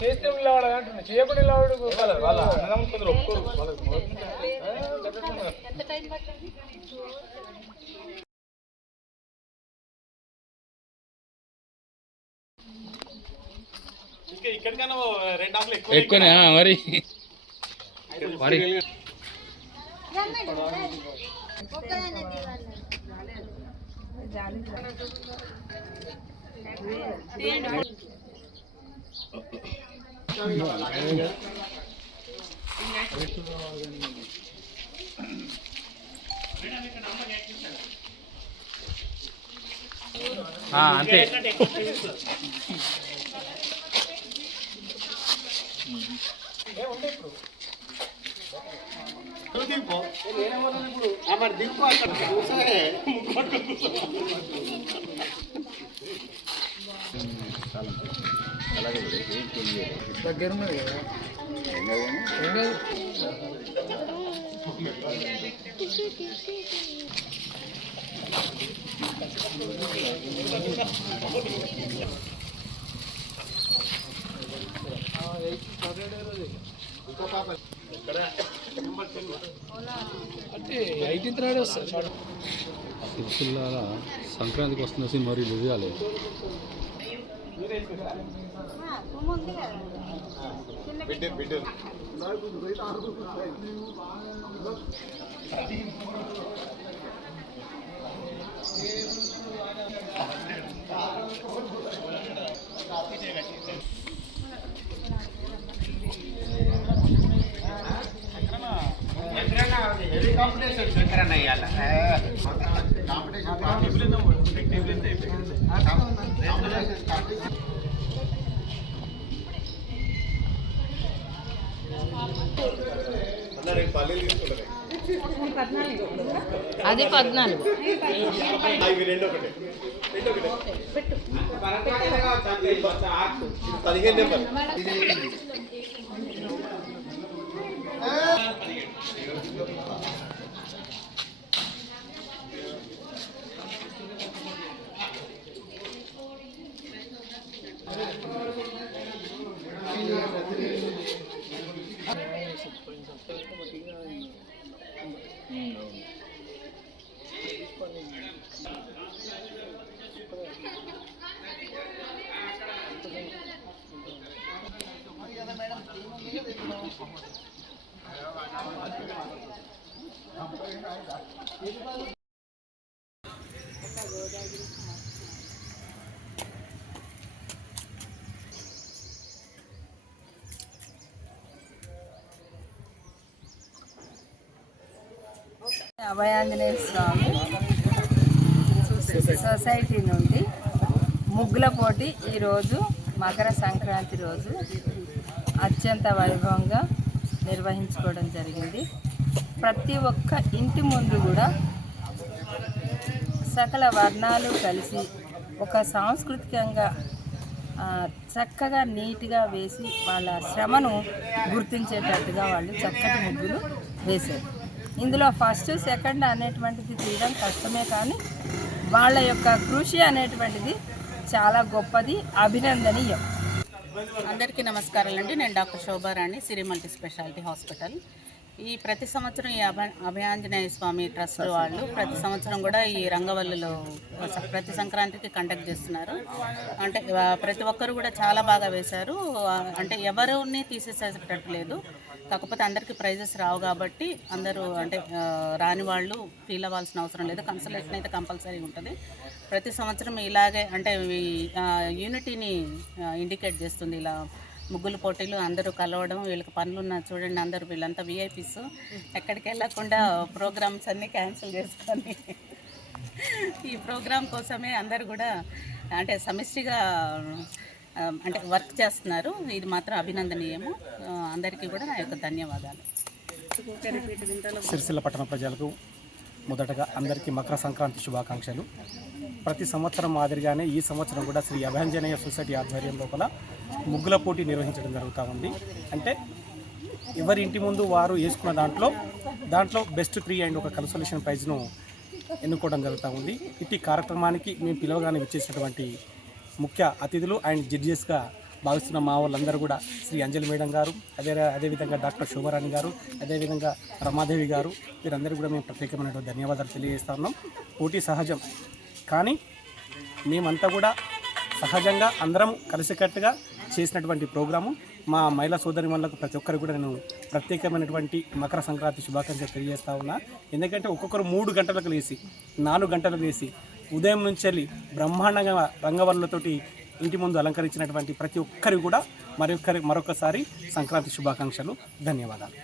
చేస్తే అంటున్నా, చేయకుండా వాళ్ళ అన్నదమ్ములు కొందరు ఒప్పుకోరు. ఇక్కడికైనా 2 ఆకులు ఎక్కువనే మరి మరి అంతే. దగ్గర ఉన్నది కదా సిరిసిల్ల సంక్రాంతికి వస్తున్న సినిమా రిలీజ్ కాలేదు. కాంపిటీషన్ శంకరన్న ఇవాళ అది 14 అభయాంజనేయ స్వామి సొసైటీ నుండి ముగ్గుల పోటీ ఈరోజు మకర సంక్రాంతి రోజు అత్యంత వైభవంగా నిర్వహించుకోవడం జరిగింది. ప్రతి ఒక్క ఇంటి ముందు కూడా సకల వర్ణాలు కలిసి ఒక సాంస్కృతికంగా చక్కగా నీట్గా వేసి వాళ్ళ శ్రమను గుర్తించేటట్టుగా వాళ్ళు చక్కటి ముగ్గులు వేశారు. ఇందులో ఫస్ట్ సెకండ్ అనేటువంటిది తీయడం కష్టమే, కానీ వాళ్ళ యొక్క కృషి అనేటువంటిది చాలా గొప్పది, అభినందనీయం. అందరికీ నమస్కారాలండి. నేను డాక్టర్ శోభారాణి, సిరి మల్టీ స్పెషాలిటీ హాస్పిటల్. ఈ ప్రతి సంవత్సరం ఈ అభయాంజనేయ స్వామి ట్రస్ట్ వాళ్ళు ప్రతి సంవత్సరం కూడా ఈ రంగవల్లిలో ప్రతి సంక్రాంతికి కండక్ట్ చేస్తున్నారు. అంటే ప్రతి ఒక్కరు కూడా చాలా బాగా వేశారు. అంటే ఎవరిని తీసేసేటట్టు లేదు, కాకపోతే అందరికీ ప్రైజెస్ రావు కాబట్టి అందరూ అంటే రాని వాళ్ళు ఫీల్ అవ్వాల్సిన అవసరం లేదు. కన్సల్టేషన్ అయితే కంపల్సరీ ఉంటుంది. ప్రతి సంవత్సరం ఇలాగే అంటే యూనిటీని ఇండికేట్ చేస్తుంది. ఇలా ముగ్గుల పోటీలు అందరూ కలవడం, వీళ్ళకి పనులున్న చూడండి, అందరూ వీళ్ళంతా విఐపీస్ ఎక్కడికి వెళ్ళకుండా ప్రోగ్రామ్స్ అన్నీ క్యాన్సిల్ చేసుకొని ఈ ప్రోగ్రాం కోసమే అందరు కూడా అంటే సమిష్టిగా అంటే వర్క్ చేస్తున్నారు. ఇది మాత్రం అభినందనీయము. అందరికీ కూడా నా యొక్క ధన్యవాదాలు. సిరిసిల్ల పట్టణ ప్రజలకు మొదటగా అందరికీ మకర సంక్రాంతి శుభాకాంక్షలు. ప్రతి సంవత్సరం మాదిరిగానే ఈ సంవత్సరం కూడా శ్రీ అభయాంజనేయ సొసైటీ ఆధ్వర్యం లోపల ముగ్గుల పోటీ నిర్వహించడం జరుగుతూ ఉంది. అంటే ఎవరి ఇంటి ముందు వారు వేసుకున్న దాంట్లో బెస్ట్ 3 అండ్ ఒక కన్సోలేషన్ ప్రైజ్ను ఎన్నుకోవడం జరుగుతూ ఉంది. ఇట్టి కార్యక్రమానికి మేము పిలవగానే వచ్చేసినటువంటి ముఖ్య అతిథులు అండ్ జడ్జెస్గా భావిస్తున్న మా వాళ్ళందరూ కూడా శ్రీ అంజలి మేడం గారు, అదేవిధంగా డాక్టర్ శోభారాణి గారు, అదేవిధంగా రమాదేవి గారు, వీరందరూ కూడా మేము ప్రత్యేకమైన ధన్యవాదాలు తెలియజేస్తా ఉన్నాం. పోటీ సహజం, కానీ మేమంతా కూడా సహజంగా అందరం కలిసికట్టుగా చేసినటువంటి ప్రోగ్రాము. మా మహిళా సోదరిమణులకు ప్రతి ఒక్కరు కూడా నేను ప్రత్యేకమైనటువంటి మకర సంక్రాంతి శుభాకాంక్షలు తెలియజేస్తా ఉన్నా. ఎందుకంటే ఒక్కొక్కరు 3 గంటలకు లేచి 4 గంటలకు లేచి ఉదయం నుంచి వెళ్ళి బ్రహ్మాండంగా రంగవల్లులతోటి ఇంటి ముందు అలంకరించినటువంటి ప్రతి ఒక్కరికి కూడా మరొకసారి సంక్రాంతి శుభాకాంక్షలు, ధన్యవాదాలు.